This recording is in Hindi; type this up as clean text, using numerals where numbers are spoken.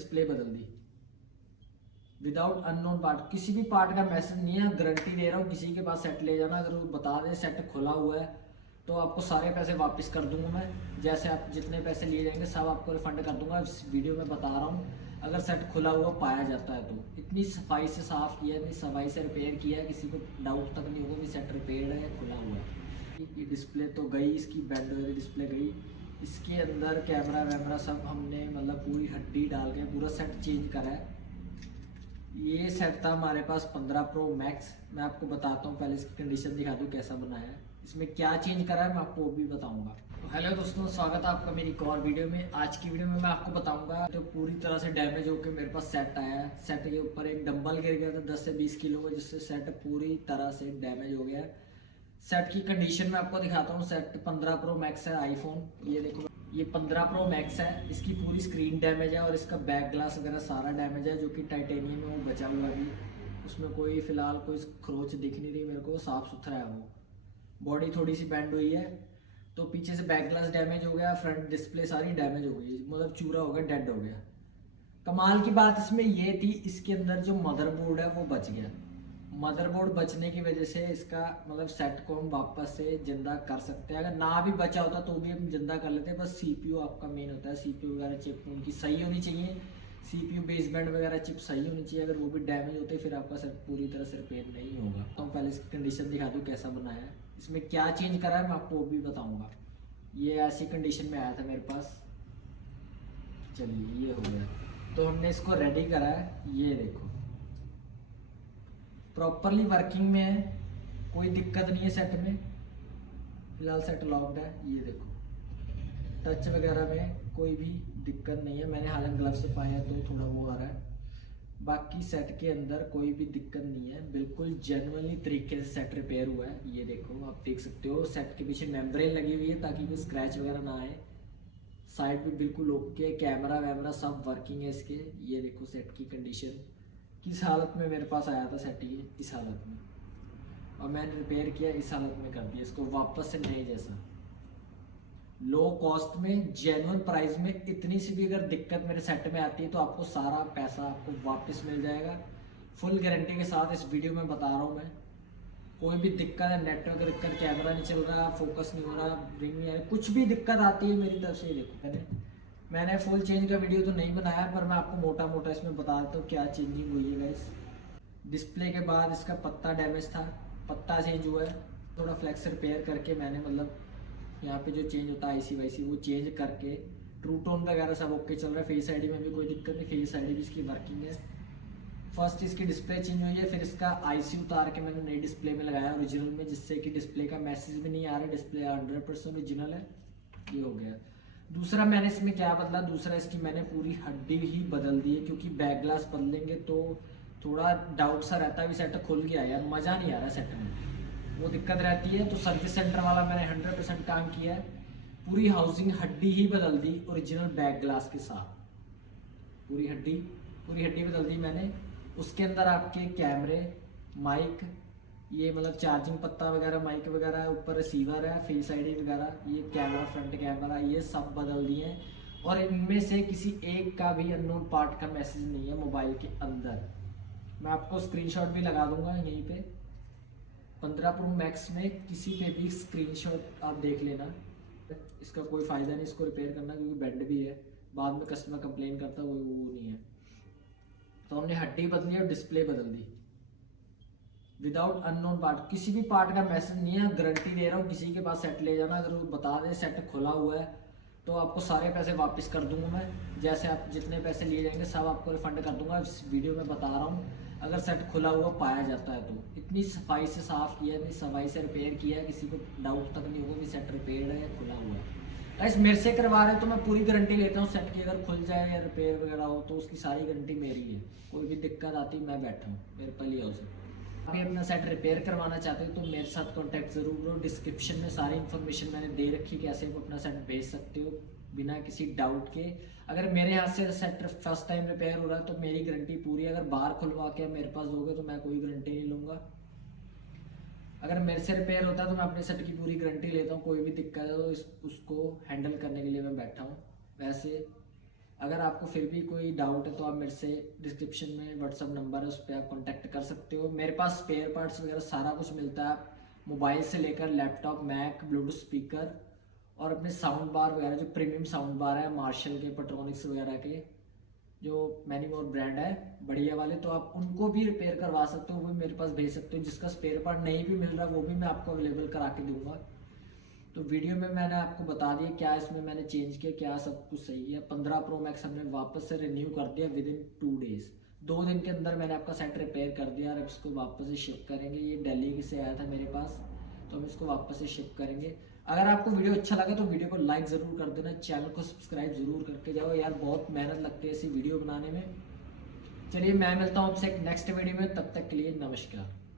डिस्प्ले बदल दी विदाउट अननोन पार्ट। किसी भी पार्ट का मैसेज नहीं है, गारंटी दे रहा हूँ। किसी के पास सेट ले जाना, अगर वो बता दे सेट खुला हुआ है तो आपको सारे पैसे वापस कर दूंगा मैं। जैसे आप जितने पैसे लिए जाएंगे सब आपको रिफंड कर दूंगा। इस वीडियो में बता रहा हूँ, अगर सेट खुला हुआ पाया जाता है तो। इतनी सफाई से साफ़ किया है, इतनी सफाई से रिपेयर किया है, किसी को डाउट तक नहीं होगा कि सेट रिपेयर है या खुला हुआ है। ये डिस्प्ले तो गई, इसकी बैंड वाली डिस्प्ले गई। इसके अंदर कैमरा वैमरा सब हमने मतलब पूरी हड्डी डाल के पूरा सेट चेंज करा है। ये सेट था हमारे पास 15 प्रो मैक्स। मैं आपको बताता हूँ, पहले इसकी कंडीशन दिखा दूँ कैसा बनाया है, इसमें क्या चेंज करा है मैं आपको वो भी बताऊँगा। तो हेलो दोस्तों, स्वागत है आपका मेरी एक और वीडियो में। आज की वीडियो में मैं आपको बताऊँगा जो पूरी तरह से डैमेज होकर मेरे पास सेट आया है। सेट के ऊपर एक डंबल गिर गया था 10 से 20 किलो का, जिससे सेट पूरी तरह से डैमेज हो गया है। सेट की कंडीशन में आपको दिखाता हूँ। सेट 15 प्रो मैक्स है आईफोन, ये देखो ये 15 प्रो मैक्स है। इसकी पूरी स्क्रीन डैमेज है और इसका बैक ग्लास वगैरह सारा डैमेज है, जो कि टाइटेनियम में वो बचा हुआ है अभी। उसमें कोई फिलहाल कोई खरोच दिख नहीं रही मेरे को, साफ़ सुथरा है वो। बॉडी थोड़ी सी बेंड हुई है, तो पीछे से बैक ग्लास डैमेज हो गया, फ्रंट डिस्प्ले सारी डैमेज हो गई, मतलब चूरा हो गया, डेड हो गया। कमाल की बात इसमें ये थी, इसके अंदर जो मदरबोर्ड है वो बच गया। मदरबोर्ड बचने की वजह से इसका मतलब सेट को हम वापस से जिंदा कर सकते हैं। अगर ना भी बचा होता तो भी हम जिंदा कर लेते हैं। बस सीपीयू आपका मेन होता है, सीपीयू वगैरह चिप उनकी सही होनी चाहिए। सीपीयू बेसबैंड वगैरह चिप सही होनी चाहिए। अगर वो भी डैमेज होते फिर आपका सेट पूरी तरह से रिपेयर नहीं होगा। तो हम पहले इसकी कंडीशन दिखा दूँ कैसा बनाया है, इसमें क्या चेंज करा है मैं आपको वो भी बताऊँगा। ये ऐसी कंडीशन में आया था मेरे पास। चलिए ये हो गया, तो हमने इसको रेडी करा है। ये देखो प्रॉपरली वर्किंग में है, कोई दिक्कत नहीं है सेट में। फिलहाल सेट लॉक्ड है, ये देखो टच वगैरह में कोई भी दिक्कत नहीं है। मैंने हालांकि ग्लव से पाया तो थोड़ा वो आ रहा है, बाकी सेट के अंदर कोई भी दिक्कत नहीं है। बिल्कुल जेन्युइनली तरीके से सेट रिपेयर हुआ है। ये देखो आप देख सकते हो, सेट के पीछे मेम्ब्रेन लगी हुई है ताकि कोई स्क्रैच वगैरह ना आए। साइड भी बिल्कुल ओके, कैमरा वैमरा सब वर्किंग है इसके। ये देखो सेट की कंडीशन, किस हालत में मेरे पास आया था सेट, ये इस हालत में, और मैंने रिपेयर किया इस हालत में कर दिया इसको वापस से नए जैसा। लो कॉस्ट में जेन्युइन प्राइस में इतनी सी भी अगर दिक्कत मेरे सेट में आती है तो आपको सारा पैसा आपको वापस मिल जाएगा फुल गारंटी के साथ। इस वीडियो में बता रहा हूँ मैं, कोई भी दिक्कत है, नेटवर्क दिक्कत, कैमरा नहीं चल रहा, फोकस नहीं हो रहा, रिंग नहीं आ रही, कुछ भी दिक्कत आती है मेरी तरफ से, ये देखो मैंने फुल चेंज का वीडियो तो नहीं बनाया, पर मैं आपको मोटा मोटा इसमें बता देता हूँ क्या चेंजिंग हुई है गाइस। डिस्प्ले के बाद इसका पत्ता डैमेज था, पत्ता चेंज हुआ है। थोड़ा फ्लेक्स रिपेयर करके मैंने मतलब यहाँ पे जो चेंज होता है आईसी वाईसी वो चेंज करके, ट्रू टोन वगैरह सब ओके चल रहा है। फेस आईडी में भी कोई दिक्कत नहीं, फेस आईडी भी इसकी वर्किंग है। फर्स्ट इसकी डिस्प्ले चेंज हुई है, फिर इसका आईसी उतार के मैंने नई डिस्प्ले में लगाया ओरिजिनल में, जिससे कि डिस्प्ले का मैसेज भी नहीं आ रहा, डिस्प्ले 100% ओरिजिनल है। ये हो गया। दूसरा मैंने इसमें क्या बदला, दूसरा इसकी मैंने पूरी हड्डी ही बदल दी है, क्योंकि बैक ग्लास बदलेंगे तो थोड़ा डाउट सा रहता है भी सेट खुल गया यार, मज़ा नहीं आ रहा सेट में, वो दिक्कत रहती है। तो सर्विस सेंटर वाला मैंने 100% काम किया है। पूरी हाउसिंग हड्डी ही बदल दी ओरिजिनल बैक ग्लास के साथ, पूरी हड्डी बदल दी मैंने। उसके अंदर आपके कैमरे, माइक, ये मतलब चार्जिंग पत्ता वगैरह, माइक वगैरह, ऊपर रिसीवर है, फेस आईडी वगैरह, ये कैमरा, फ्रंट कैमरा, ये सब बदल दिए हैं। और इनमें से किसी एक का भी अननोन पार्ट का मैसेज नहीं है मोबाइल के अंदर। मैं आपको स्क्रीनशॉट भी लगा दूंगा यहीं पे। 15 प्रो मैक्स में किसी पे भी स्क्रीनशॉट आप देख लेना। इसका कोई फ़ायदा नहीं इसको रिपेयर करना, क्योंकि बेंड भी है, बाद में कस्टमर कंप्लेन करता वो नहीं है। तो हमने हड्डी बदली और डिस्प्ले बदल दी विदाउट अननोन पार्ट। किसी भी पार्ट का मैसेज नहीं है, गारंटी दे रहा हूँ। किसी के पास सेट ले जाना, अगर वो बता दे सेट खुला हुआ है तो आपको सारे पैसे वापस कर दूंगा मैं। जैसे आप जितने पैसे लिए जाएंगे सब आपको रिफंड कर दूंगा। इस वीडियो में बता रहा हूँ, अगर सेट खुला हुआ पाया जाता है तो। इतनी सफाई से साफ़ किया है, इतनी सफाई से रिपेयर किया है, किसी को डाउट तक नहीं होगा कि सेट रिपेयर है या खुला हुआ है। गाइस मेरे से करवा रहे हो तो मैं पूरी गारंटी लेता हूँ सेट की। अगर खुल जाए या रिपेयर वगैरह हो तो उसकी सारी गारंटी मेरी है। कोई भी दिक्कत आती मैं बैठा हूँ, मेरे पर लिया उसे। आप भी अपना सेट रिपेयर करवाना चाहते हो तो मेरे साथ कांटेक्ट ज़रूर करो। डिस्क्रिप्शन में सारी इन्फॉर्मेशन मैंने दे रखी, कैसे आप अपना सेट भेज सकते हो बिना किसी डाउट के। अगर मेरे हाथ से सेट फर्स्ट टाइम रिपेयर हो रहा है तो मेरी गारंटी पूरी है। अगर बाहर खुलवा के मेरे पास दोगे तो मैं कोई गारंटी नहीं लूँगा। अगर मेरे से रिपेयर होता है तो मैं अपने सेट की पूरी गारंटी लेता हूँ। कोई भी दिक्कत है तो उसको हैंडल करने के लिए मैं बैठा हूँ। वैसे अगर आपको फिर भी कोई डाउट है तो आप मेरे से डिस्क्रिप्शन में व्हाट्सअप नंबर है उस पर आप कॉन्टैक्ट कर सकते हो। मेरे पास स्पेयर पार्ट्स वगैरह सारा कुछ मिलता है, मोबाइल से लेकर लैपटॉप, मैक, ब्लूटूथ स्पीकर और अपने साउंड बार वगैरह जो प्रीमियम साउंड बार है मार्शल के, पेट्रोनिक्स वगैरह के, जो मैनी मोर ब्रांड है बढ़िया वाले, तो आप उनको भी रिपेयर करवा सकते हो, वो भी मेरे पास भेज सकते हो। जिसका स्पेयर पार्ट नहीं भी मिल रहा वो भी मैं आपको अवेलेबल करा के दूंगा। तो वीडियो में मैंने आपको बता दिया क्या इसमें मैंने चेंज किया, क्या सब कुछ सही है। 15 प्रो मैक्स हमने वापस से रिन्यू कर दिया विद इन 2 डेज़, 2 दिन के अंदर मैंने आपका सेट रिपेयर कर दिया और अब इसको वापस से शिप करेंगे। ये दिल्ली से आया था मेरे पास, तो हम इसको वापस से शिप करेंगे। अगर आपको वीडियो अच्छा लगा तो वीडियो को लाइक ज़रूर कर देना, चैनल को सब्सक्राइब ज़रूर करके जाओ यार, बहुत मेहनत लगती है ऐसी वीडियो बनाने में। चलिए मैं मिलता हूँ आपसे एक नेक्स्ट वीडियो में, तब तक के लिए नमस्कार।